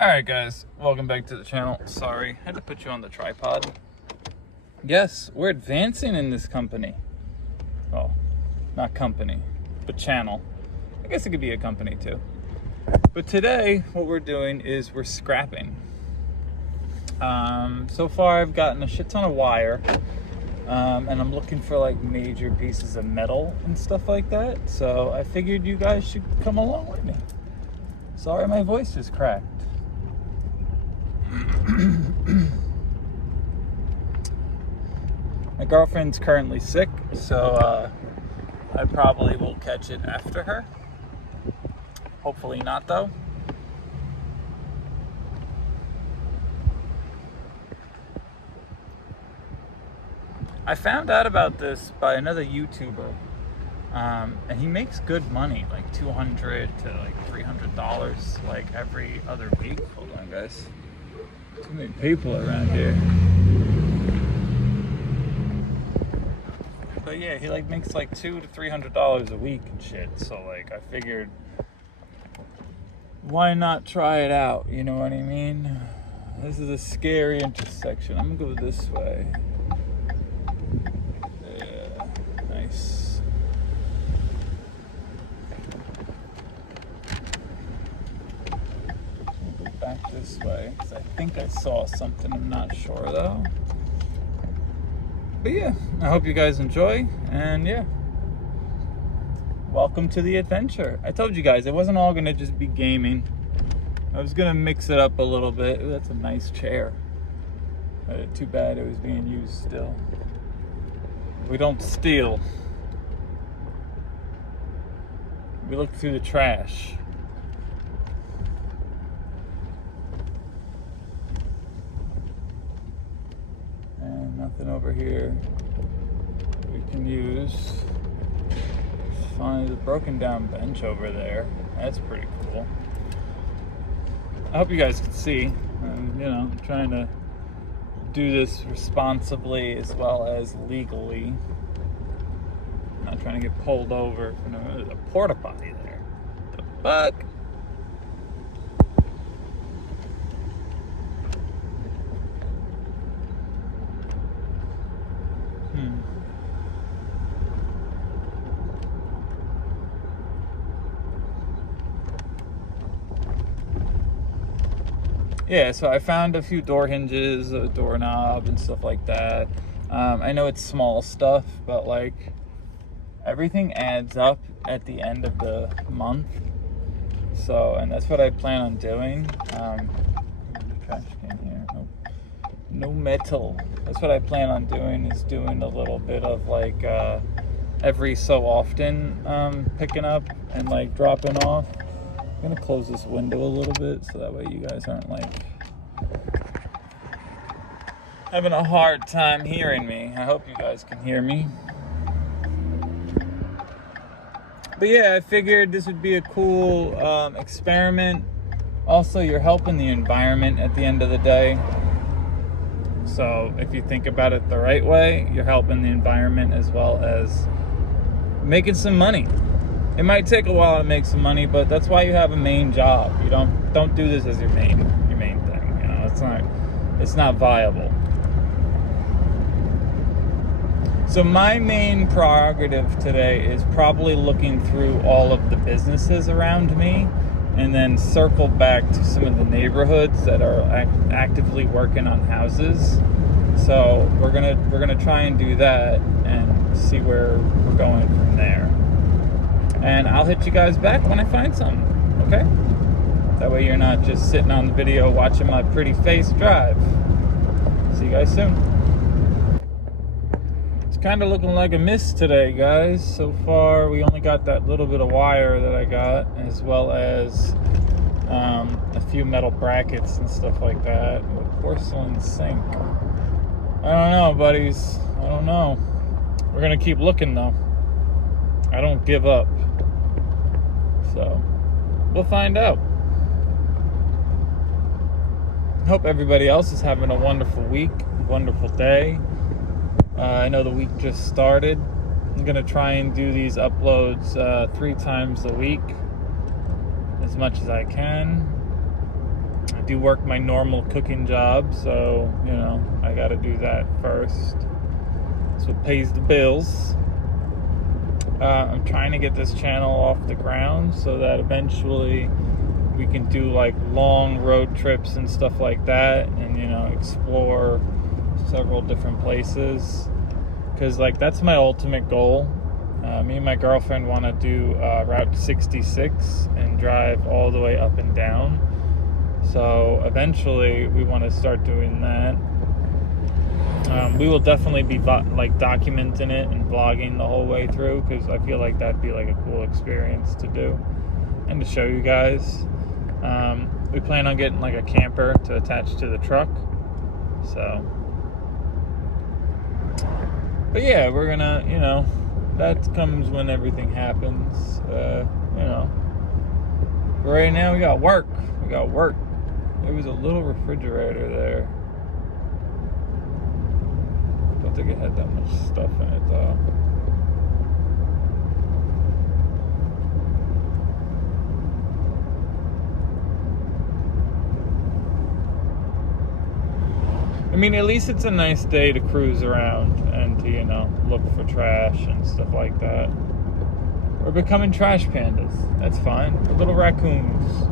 Alright guys, welcome back to the channel. Sorry, had to put you on the tripod. Yes, we're advancing in this company. Well, not company, but channel. I guess it could be a company too. But today, what we're doing is we're scrapping. So far I've gotten a shit ton of wire. And I'm looking for like major pieces of metal and stuff like that. So I figured you guys should come along with me. Sorry my voice is cracked. My girlfriend's currently sick, so I probably will catch it after her. Hopefully not, though. I found out about this by another YouTuber, and he makes good money, like $200 to like $300, like every other week. Hold on, guys. Too many people around here. But yeah, he like makes like $200 to $300 a week and shit. So like, I figured, why not try it out? You know what I mean? This is a scary intersection. I'm gonna go this way. Yeah, nice. Back this way because I think I saw something. I'm not sure though. But yeah, I hope you guys enjoy, and yeah, welcome to the adventure. I told you guys it wasn't all gonna just be gaming. I was gonna mix it up a little bit. Ooh, that's a nice chair. Too bad it was being used still. We don't steal. We look through the trash. Nothing over here we can use. Find a broken down bench over there. That's pretty cool. I hope you guys can see. You know, I'm trying to do this responsibly as well as legally. I'm not trying to get pulled over. There's a porta potty there. The fuck? Yeah, so I found a few door hinges, a doorknob, and stuff like that. I know it's small stuff, but like everything adds up at the end of the month. So, and that's what I plan on doing. Trash can here. No metal. That's what I plan on doing, is doing a little bit of like every so often picking up and like dropping off. I'm gonna close this window a little bit so that way you guys aren't like having a hard time hearing me. I hope you guys can hear me. But yeah, I figured this would be a cool experiment. Also, you're helping the environment at the end of the day. So if you think about it the right way, you're helping the environment as well as making some money. It might take a while to make some money, but that's why you have a main job. You don't do this as your main thing. You know, it's not viable. So my main prerogative today is probably looking through all of the businesses around me, and then circle back to some of the neighborhoods that are actively working on houses. So we're gonna try and do that and see where we're going from there. And I'll hit you guys back when I find something, okay? That way you're not just sitting on the video watching my pretty face drive. See you guys soon. It's kind of looking like a miss today, guys. So far, we only got that little bit of wire that I got, as well as a few metal brackets and stuff like that. A porcelain sink. I don't know, buddies. I don't know. We're gonna keep looking, though. I don't give up. So, we'll find out. Hope everybody else is having a wonderful week, wonderful day. I know the week just started. I'm going to try and do these uploads 3 times a week, as much as I can. I do work my normal cooking job, so, you know, I got to do that first. That's what pays the bills. I'm trying to get this channel off the ground so that eventually we can do like long road trips and stuff like that, and, you know, explore several different places, because like that's my ultimate goal. Me and my girlfriend want to do Route 66 and drive all the way up and down. So eventually we want to start doing that. We will definitely be like documenting it and vlogging the whole way through, because I feel like that'd be like a cool experience to do and to show you guys. We plan on getting like a camper to attach to the truck. So, but yeah, we're gonna, you know, that comes when everything happens. You know, but right now we got work. There was a little refrigerator there. Don't think it had that much stuff in it though. I mean, at least it's a nice day to cruise around and to, you know, look for trash and stuff like that. We're becoming trash pandas. That's fine. We're little raccoons.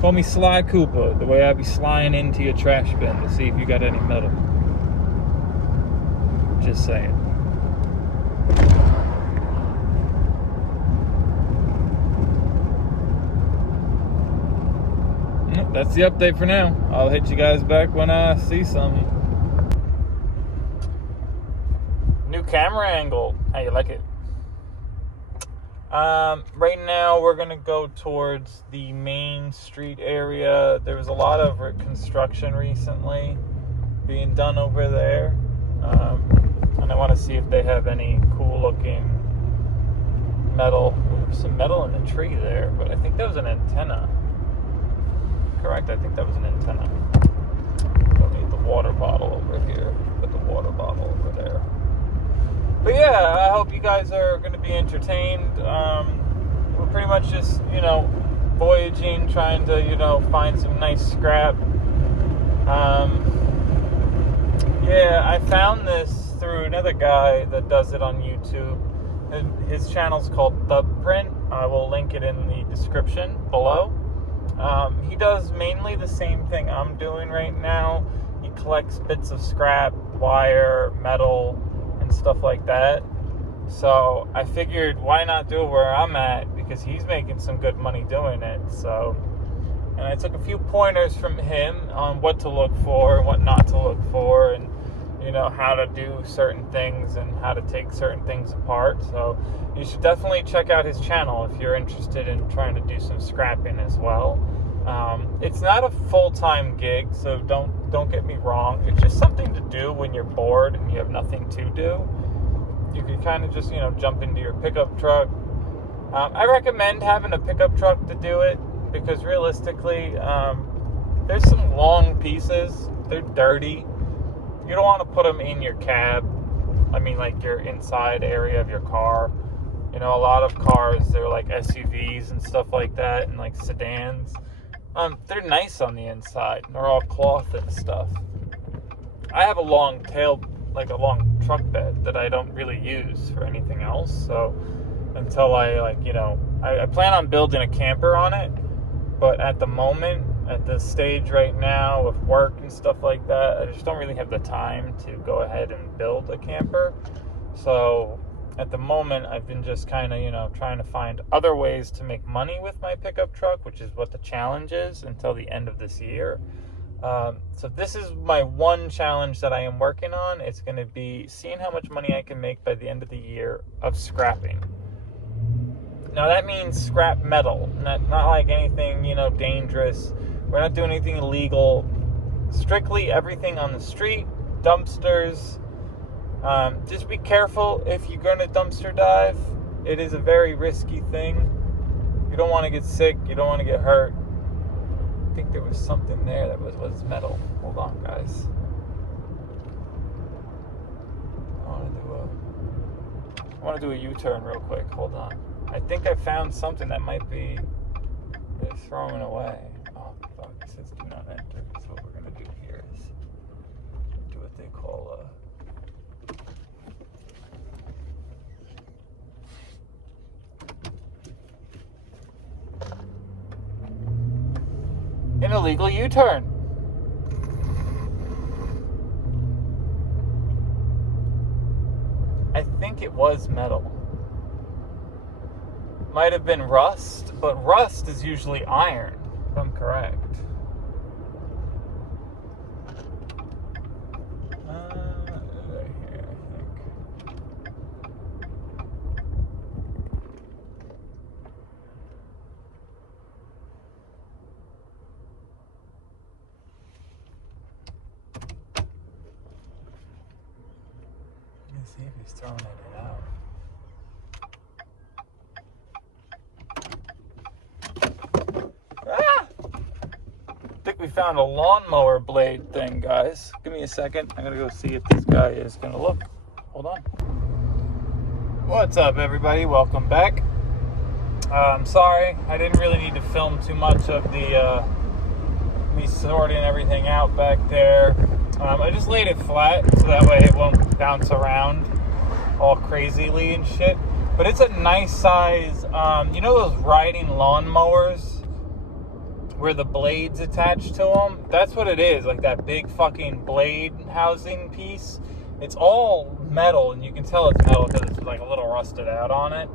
Call me Sly Cooper, the way I be slying into your trash bin to see if you got any metal. Just saying. That's the update for now. I'll hit you guys back when I see something. New camera angle. How you like it? Right now we're gonna go towards the main street area. There was a lot of construction recently being done over there. And I want to see if they have any cool looking metal. There's some metal in the tree there, but I think that was an antenna. Correct, I think that was an antenna. Don't need the water bottle over here. Put the water bottle over there. But yeah, I hope you guys are going to be entertained. We're pretty much just, you know, voyaging, trying to, you know, find some nice scrap. Yeah, I found this through another guy that does it on YouTube. His channel's called Thumbprint. I will link it in the description below. He does mainly the same thing I'm doing right now. He collects bits of scrap, wire, metal, and stuff like that. So I figured, why not do it where I'm at? Because he's making some good money doing it. So, and I took a few pointers from him on what to look for and what not to look for, and, you know, how to do certain things and how to take certain things apart. So you should definitely check out his channel if you're interested in trying to do some scrapping as well. It's not a full-time gig, so don't get me wrong. It's just something to do when you're bored and you have nothing to do. You can kind of just, you know, jump into your pickup truck. I recommend having a pickup truck to do it, because realistically, there's some long pieces. They're dirty. You don't want to put them in your cab. I mean, like your inside area of your car. You know, a lot of cars, they're like SUVs and stuff like that, and like sedans. They're nice on the inside. They're all cloth and stuff. I have a long tail, like a long truck bed that I don't really use for anything else. So until I, like, you know, I plan on building a camper on it. But at the moment, at this stage right now with work and stuff like that, I just don't really have the time to go ahead and build a camper. So at the moment, I've been just kind of, you know, trying to find other ways to make money with my pickup truck, which is what the challenge is until the end of this year. So this is my one challenge that I am working on. It's going to be seeing how much money I can make by the end of the year of scrapping. Now that means scrap metal, not like anything, you know, dangerous. We're not doing anything illegal. Strictly everything on the street, dumpsters. Just be careful if you're going to dumpster dive. It is a very risky thing. You don't want to get sick. You don't want to get hurt. I think there was something there that was metal. Hold on, guys. I want to do a U-turn real quick. Hold on. I think I found something that might be throwing away. Oh, fuck. It says do not an illegal U-turn. I think it was metal. Might have been rust, but rust is usually iron, if I'm correct. Right here, I think. Let's see if he's throwing it out. I think we found a lawnmower blade thing, guys. Give me a second. I'm gonna go see if this guy is gonna look. Hold on. What's up, everybody? Welcome back. I'm sorry, I didn't really need to film too much of the me sorting everything out back there. I just laid it flat so that way it won't bounce around all crazily and shit. But it's a nice size. You know those riding lawnmowers where the blade's attached to them? That's what it is, like that big fucking blade housing piece. It's all metal, and you can tell it's metal because it's like a little rusted out on it.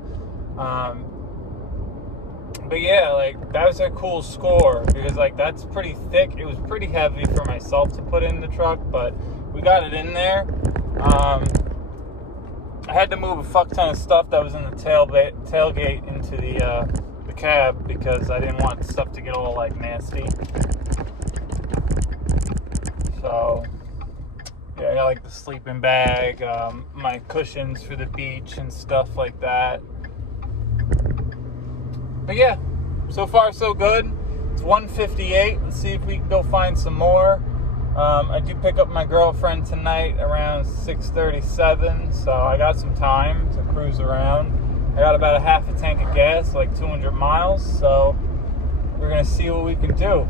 But yeah, like that was a cool score because like that's pretty thick. It was pretty heavy for myself to put in the truck, but we got it in there. I had to move a fuck ton of stuff that was in the tailgate into the cab because I didn't want stuff to get all like nasty. So yeah, I got like the sleeping bag, my cushions for the beach and stuff like that. But yeah, so far so good. It's 1:58. Let's see if we can go find some more. I do pick up my girlfriend tonight around 6:37, so I got some time to cruise around. I got about a half a tank of gas, like 200 miles, so we're going to see what we can do.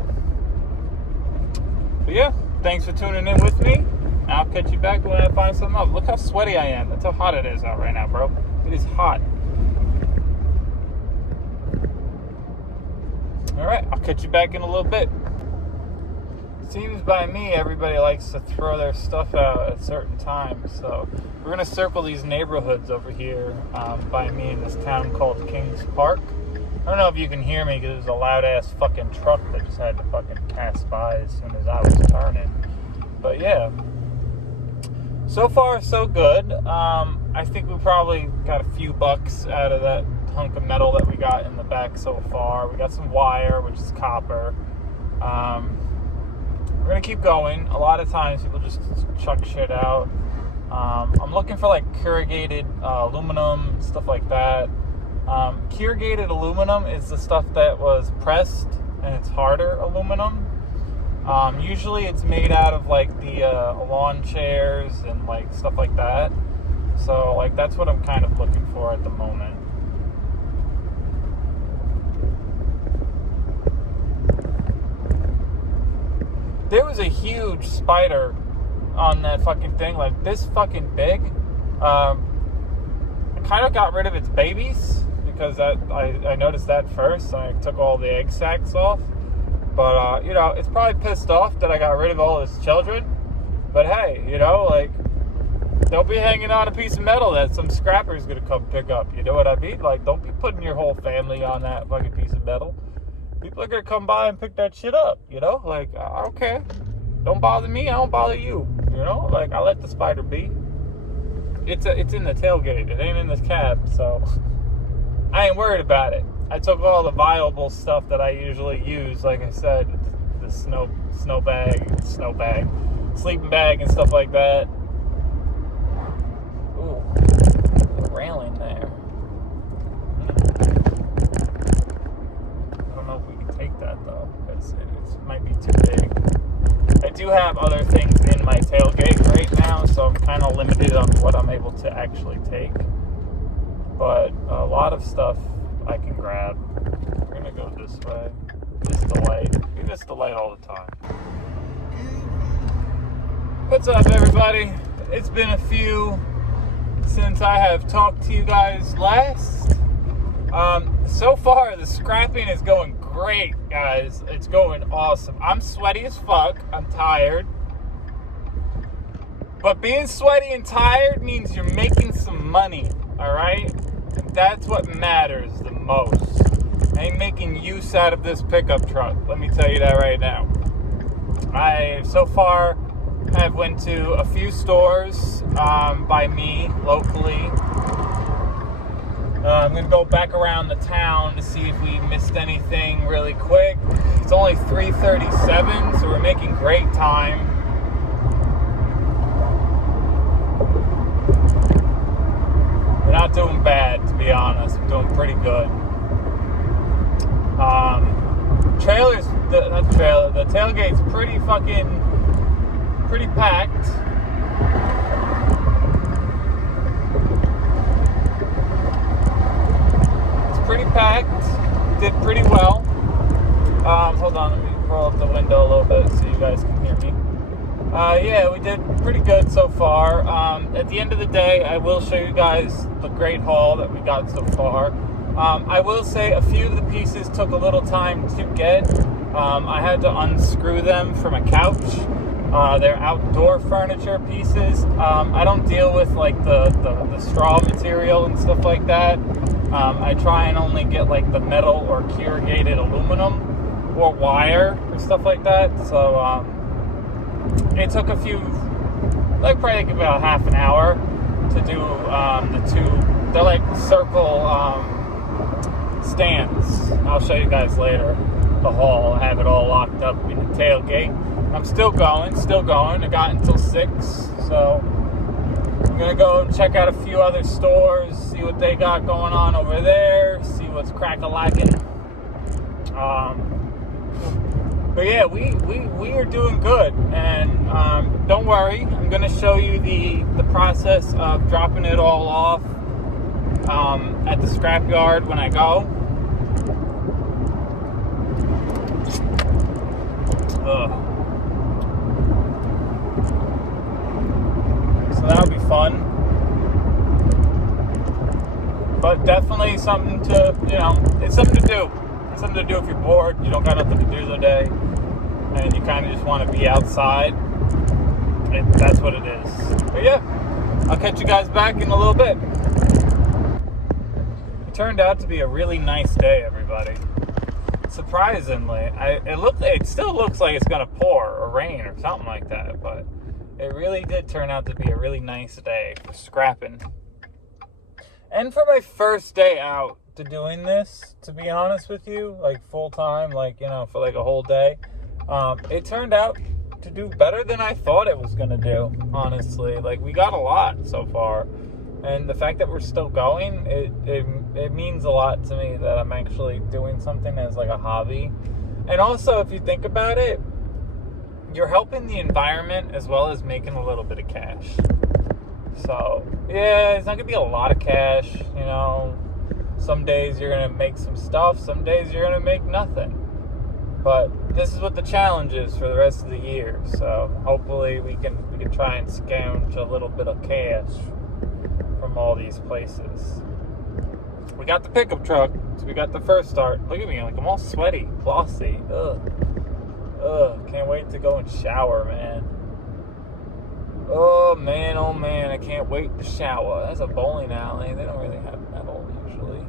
But yeah, thanks for tuning in with me. I'll catch you back when I find something up. Look how sweaty I am. That's how hot it is out right now, bro. It is hot. Alright, I'll catch you back in a little bit. Seems by me everybody likes to throw their stuff out at certain times, so we're gonna circle these neighborhoods over here by me in this town called Kings Park. I don't know if you can hear me because there's a loud ass fucking truck that just had to fucking pass by as soon as I was turning. But yeah, so far so good. I think we probably got a few bucks out of that hunk of metal that we got in the back so far. We got some wire, which is copper. We're gonna keep going. A lot of times people just chuck shit out. I'm looking for like corrugated aluminum, stuff like that. Corrugated aluminum is the stuff that was pressed and it's harder aluminum. Usually it's made out of like the lawn chairs and like stuff like that. So like that's what I'm kind of looking for at the moment. There was a huge spider on that fucking thing, like this fucking big. I kind of got rid of its babies because I noticed that first. I took all the egg sacs off. But, you know, it's probably pissed off that I got rid of all its children. But hey, you know, like, don't be hanging on a piece of metal that some scrapper's gonna come pick up. You know what I mean? Like, don't be putting your whole family on that fucking piece of metal. People are gonna come by and pick that shit up, you know? Like, I don't care. Don't bother me, I don't bother you. You know? Like, I let the spider be. It's in the tailgate. It ain't in the cab, so I ain't worried about it. I took all the viable stuff that I usually use, like I said, the snow bag, sleeping bag and stuff like that. Ooh, the railing there. I don't know if we can take that though, because it might be too big. I do have other things in my tailgate right now, so I'm kind of limited on what I'm able to actually take. But a lot of stuff I can grab. We're gonna go this way. Miss the light. We miss the light all the time. What's up, everybody? It's been a few since I have talked to you guys last. So far, the scrapping is going great, guys. It's going awesome. I'm sweaty as fuck. I'm tired. But being sweaty and tired means you're making some money, all right? And that's what matters the most. I ain't making use out of this pickup truck. Let me tell you that right now. I, so far, have went to a few stores by me, locally. I'm going to go back around the town to see if we missed anything really quick. It's only 3:37, so we're making great time. We're not doing bad, to be honest. We're doing pretty good. The tailgate's pretty packed. Pretty packed. Did pretty well. Hold on, let me roll up the window a little bit so you guys can hear me. Yeah, we did pretty good so far. At the end of the day, I will show you guys the great haul that we got so far. I will say a few of the pieces took a little time to get. I had to unscrew them from a couch. They're outdoor furniture pieces. I don't deal with like the straw material and stuff like that. I try and only get like the metal or corrugated aluminum or wire or stuff like that. So it took a few, like probably about half an hour to do the two. They're like circle stands. I'll show you guys later the haul. I have it all locked up in the tailgate. I'm still going. I got until 6, so I'm gonna go and check out a few other stores, see what they got going on over there, see what's crack-a-lacking. But yeah, we are doing good, and don't worry, I'm gonna show you the process of dropping it all off at the scrapyard when I go. So that'll be fun. But definitely something to, it's something to do. It's something to do if you're bored, you don't got nothing to do the day, and you kind of just want to be outside. That's what it is. But yeah, I'll catch you guys back in a little bit. It turned out to be a really nice day, everybody. Surprisingly, it still looks like it's gonna pour or rain or something like that, but it really did turn out to be a really nice day for scrapping. And for my first day out to doing this, to be honest with you, like full time, like for like a whole day, it turned out to do better than I thought it was gonna do. Honestly, like we got a lot so far. And the fact that we're still going, it means a lot to me that I'm actually doing something as like a hobby. And also, if you think about it, you're helping the environment as well as making a little bit of cash. So, yeah, it's not going to be a lot of cash, Some days you're going to make some stuff, some days you're going to make nothing. But this is what the challenge is for the rest of the year. So, hopefully we can try and scrounge a little bit of cash from all these places. We got the pickup truck, so we got the first start. Look at me, like I'm all sweaty, glossy. Ugh, can't wait to go and shower, man. Oh man, I can't wait to shower. That's a bowling alley. They don't really have metal usually.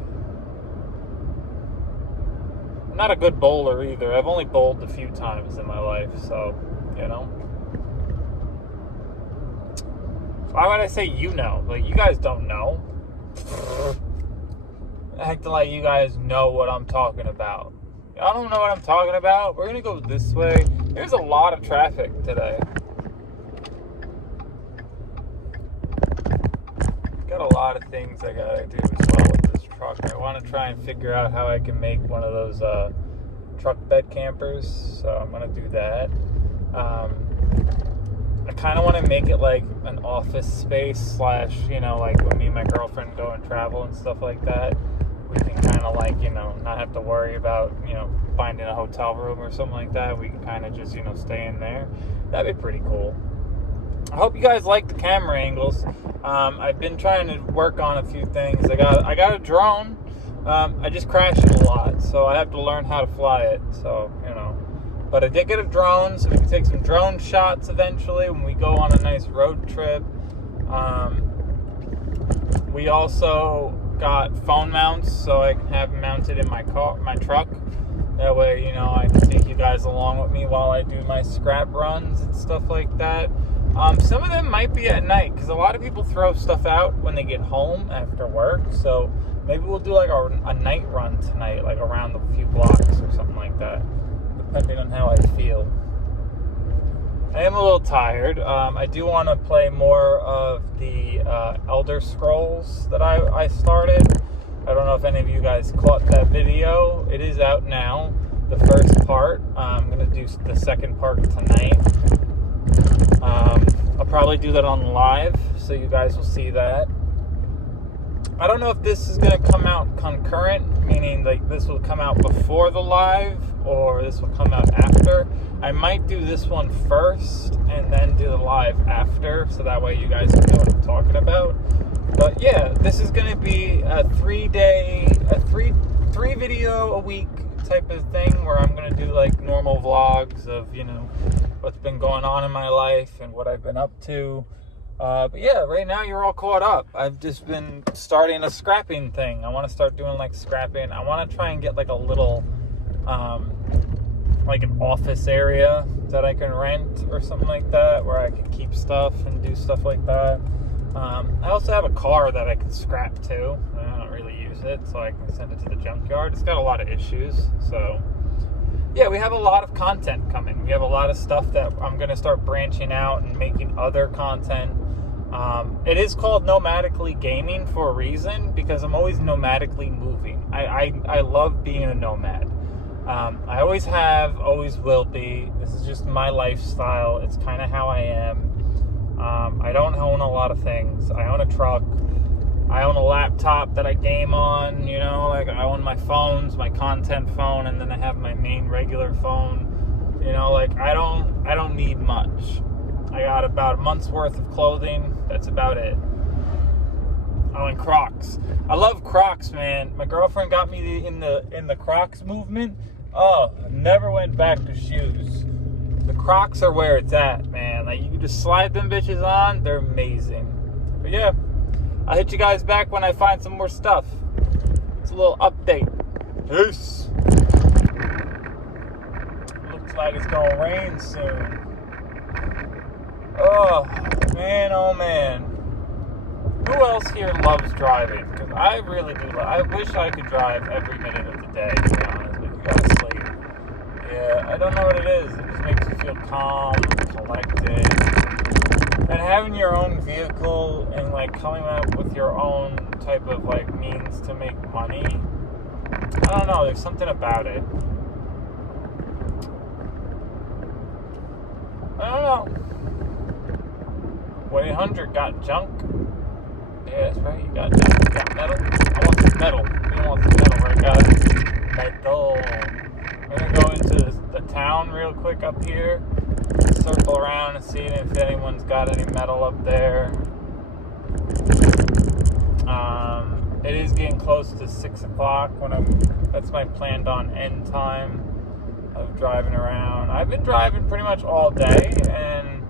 I'm not a good bowler either. I've only bowled a few times in my life, so why would I say Like, you guys don't know. Acting like you guys know what I'm talking about. I don't know what I'm talking about. We're going to go this way. There's a lot of traffic today. Got a lot of things I got to do as well with this truck. I want to try and figure out how I can make one of those truck bed campers. So I'm going to do that. I kind of want to make it like an office space / like when me and my girlfriend go and travel and stuff like that, we can kind of like, not have to worry about, finding a hotel room or something like that. We can kind of just, stay in there. That'd be pretty cool. I hope you guys like the camera angles. I've been trying to work on a few things. I got a drone. I just crash it a lot, so I have to learn how to fly it. So, But I did get a drone, so we can take some drone shots eventually when we go on a nice road trip. We also got phone mounts, so I can have them mounted in my truck. That way, I can take you guys along with me while I do my scrap runs and stuff like that. Some of them might be at night, because a lot of people throw stuff out when they get home after work. So maybe we'll do like a night run tonight, like around a few blocks or something like that, depending on how I feel. I am a little tired. I do want to play more of the Elder Scrolls that I started. I don't know if any of you guys caught that video. It is out now, the first part. I'm going to do the second part tonight. I'll probably do that on live, so you guys will see that. I don't know if this is going to come out concurrent, meaning like this will come out before the live, or this will come out after. I might do this one first and then do the live after, so that way you guys know what I'm talking about. But yeah, this is going to be a three video a week type of thing, where I'm going to do like normal vlogs of, what's been going on in my life and what I've been up to. But yeah, right now you're all caught up. I've just been starting a scrapping thing. I want to start doing like scrapping. I want to try and get like a little, like an office area that I can rent or something like that, where I can keep stuff and do stuff like that. I also have a car that I can scrap too. I don't really use it, so I can send it to the junkyard. It's got a lot of issues, so yeah, we have a lot of content coming. We have a lot of stuff that I'm going to start branching out and making other content. It is called Nomadically Gaming for a reason, because I'm always nomadically moving. I love being a nomad. I always have, always will be. This is just my lifestyle. It's kind of how I am. I don't own a lot of things. I own a truck. I own a laptop that I game on, like I own my phones, my content phone, and then I have my main regular phone. I don't need much. I got about a month's worth of clothing. That's about it. Oh, and Crocs. I love Crocs, man. My girlfriend got me in the Crocs movement. Oh, I never went back to shoes. The Crocs are where it's at, man. Like, you can just slide them bitches on. They're amazing. But yeah, I'll hit you guys back when I find some more stuff. It's a little update. Peace. Looks like it's gonna rain soon. Oh man. Who else here loves driving? Because I really do. I wish I could drive every minute of the day, to be honest, but you gotta sleep. Yeah, I don't know what it is. It just makes you feel calm, collected. And having your own vehicle and like coming up with your own type of like means to make money, I don't know, there's something about it. I don't know. 1-800 got junk. Yeah, that's right, you got junk. You got metal. I want some metal. You don't want some metal, right, guys? Metal. I'm gonna go into the town real quick up here. Circle around and see if anyone's got any metal up there. It is getting close to 6 o'clock that's my planned on end time of driving around. I've been driving pretty much all day, and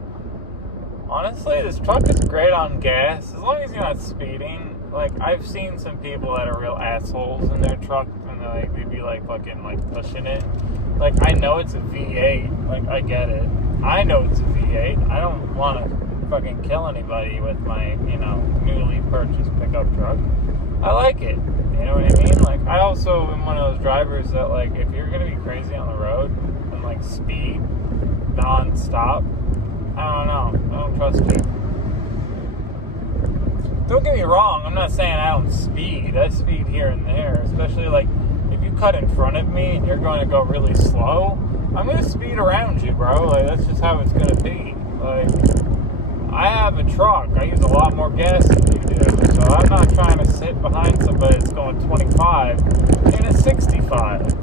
honestly, this truck is great on gas, as long as you're not speeding. Like, I've seen some people that are real assholes in their truck, and they'd be like fucking like pushing it. Like, I know it's a V8, like, I get it. I know it's a V8. I don't want to fucking kill anybody with my, newly purchased pickup truck. I like it. You know what I mean? Like, I also am one of those drivers that, like, if you're going to be crazy on the road and, like, speed non-stop, I don't know. I don't trust you. Don't get me wrong. I'm not saying I don't speed. I speed here and there, especially, like, if you cut in front of me and you're going to go really slow, I'm going to speed around you, bro. Like, that's just how it's going to be. Like, I have a truck. I use a lot more gas than you do. So I'm not trying to sit behind somebody that's going 25 and it's 65. To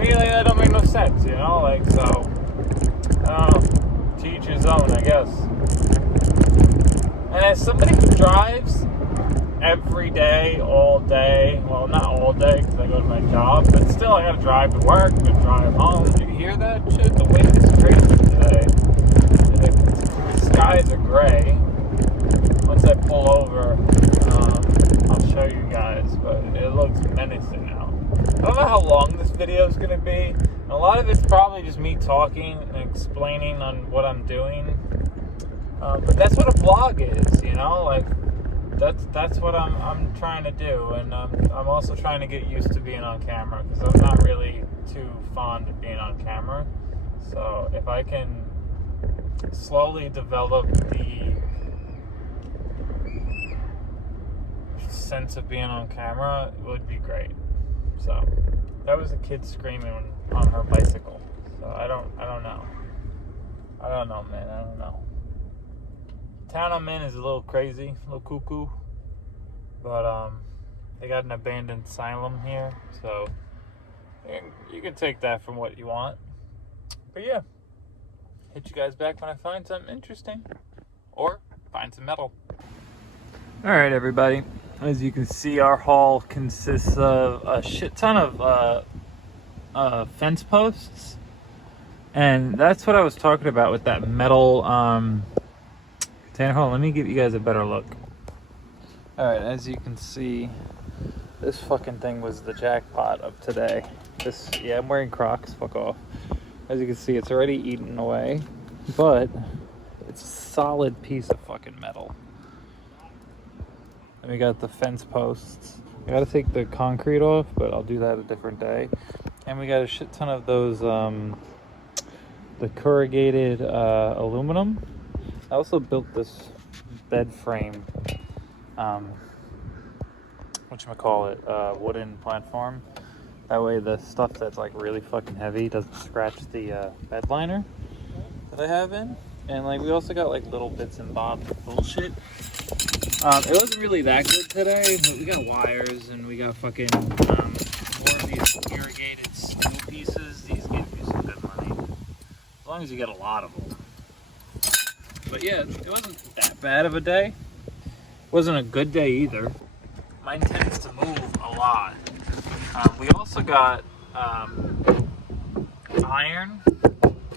me, like, that don't make no sense, Like, so, I don't know. To each his own, I guess. And as somebody who drives every day, all day. Well, not all day because I go to my job, but still I gotta drive to work and drive home. Did you hear that shit? The wind is crazy today. The skies are gray. Once I pull over, I'll show you guys, but it looks menacing out. I don't know how long this video is gonna be. A lot of it's probably just me talking and explaining on what I'm doing. But that's what a vlog is, you know, like that's what I'm trying to do, and I'm also trying to get used to being on camera because I'm not really too fond of being on camera. So if I can slowly develop the sense of being on camera, it would be great. So that was a kid screaming on her bicycle. So I don't know. I don't know, man. I don't know. Town I'm in is a little crazy, a little cuckoo, but they got an abandoned asylum here, so you can take that from what you want. But yeah, hit you guys back when I find something interesting or find some metal. All right, everybody. As you can see, our haul consists of a shit ton of fence posts, and that's what I was talking about with that metal. Tanner, hold on, let me give you guys a better look. Alright, as you can see, this fucking thing was the jackpot of today. Yeah, I'm wearing Crocs, fuck off. As you can see, it's already eaten away, but it's a solid piece of fucking metal. And we got the fence posts. I gotta take the concrete off, but I'll do that a different day. And we got a shit ton of those, the corrugated aluminum. I also built this bed frame, whatchamacallit, wooden platform. That way the stuff that's like really fucking heavy doesn't scratch the bed liner that I have in. And like we also got like little bits and bobs of bullshit. It wasn't really that good today, but we got wires and we got fucking more of these irrigated steel pieces. These give you some good money, as long as you get a lot of them. But yeah, it wasn't that bad of a day. It wasn't a good day either. Mine tends to move a lot. We also got iron,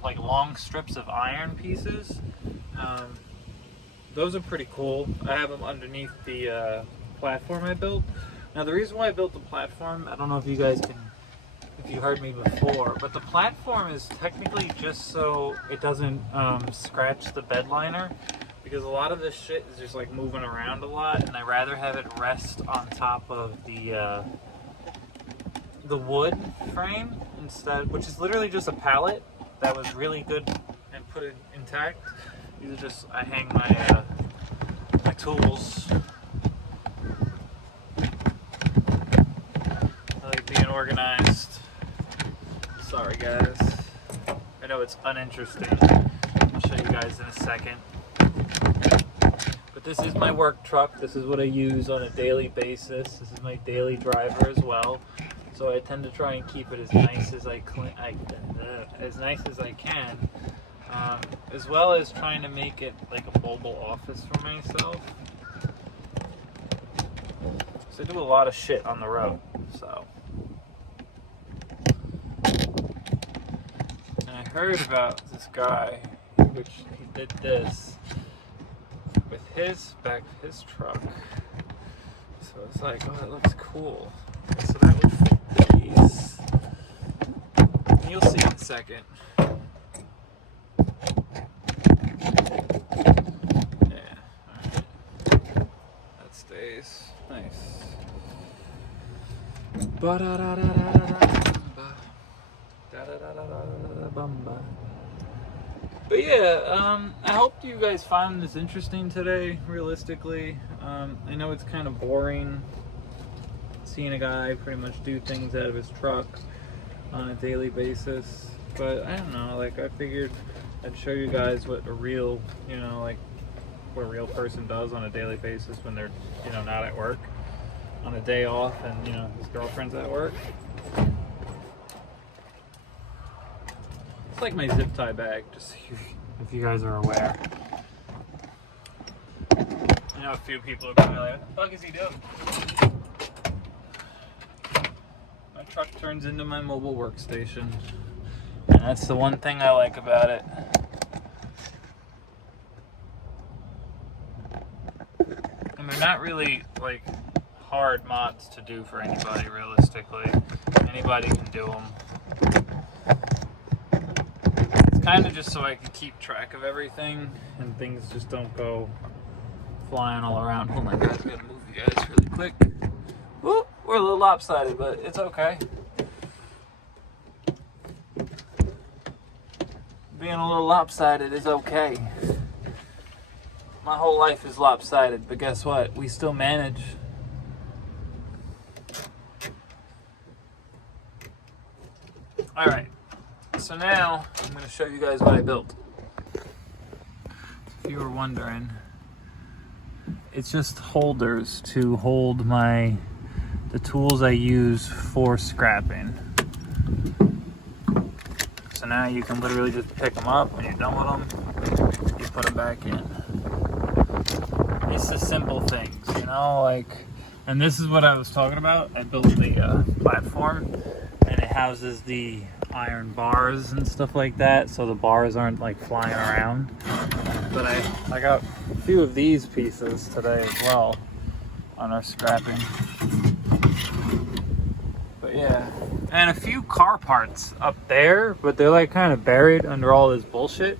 like long strips of iron pieces. Those are pretty cool. I have them underneath the platform I built. Now the reason why I built the platform, I don't know if you guys if you heard me before, but the platform is technically just so it doesn't scratch the bed liner, because a lot of this shit is just like moving around a lot, and I rather have it rest on top of the wood frame instead, which is literally just a pallet that was really good and put it intact. These are just, I hang my my tools. I like being organized. Sorry guys, I know it's uninteresting. I'll show you guys in a second. But this is my work truck. This is what I use on a daily basis. This is my daily driver as well. So I tend to try and keep it as nice as I can, as well as trying to make it like a mobile office for myself. So I do a lot of shit on the road. So. I heard about this guy, which he did this with his truck. So it's like, oh, that looks cool. So that would fit these. And you'll see in a second. Yeah, alright. That stays nice. But yeah, I hope you guys found this interesting today, realistically. I know it's kind of boring seeing a guy pretty much do things out of his truck on a daily basis, but I don't know, like I figured I'd show you guys what a real, like what a real person does on a daily basis when they're, not at work, on a day off, and, his girlfriend's at work. It's like my zip tie bag, just if you guys are aware. know a few people are gonna be like, what the fuck is he doing? My truck turns into my mobile workstation. And that's the one thing I like about it. And they're not really like hard mods to do for anybody, realistically. Anybody can do them. It's kind of just so I can keep track of everything and things just don't go flying all around. Hold on, guys, I gotta move you guys really quick. Woo, we're a little lopsided, but it's okay. Being a little lopsided is okay. My whole life is lopsided, but guess what? We still manage. All right, so now I'm gonna show you guys what I built. If you were wondering, it's just holders to hold the tools I use for scrapping. So now you can literally just pick them up when you're done with them, you put them back in. It's the simple things, you know, like, and this is what I was talking about. I built the platform, and it houses the iron bars and stuff like that, so the bars aren't like flying around. But I got a few of these pieces today as well on our scrapping. But yeah, and a few car parts up there, but they're like kind of buried under all this bullshit.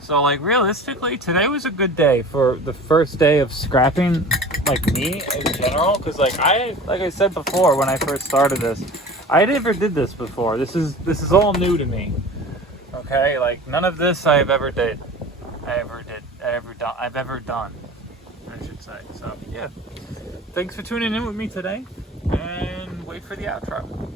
So like realistically, today was a good day for the first day of scrapping, like me in general, because like I said before when I first started this, I never did this before. This is all new to me. Okay, like none of this I've ever done, I should say. So yeah, thanks for tuning in with me today, and wait for the outro.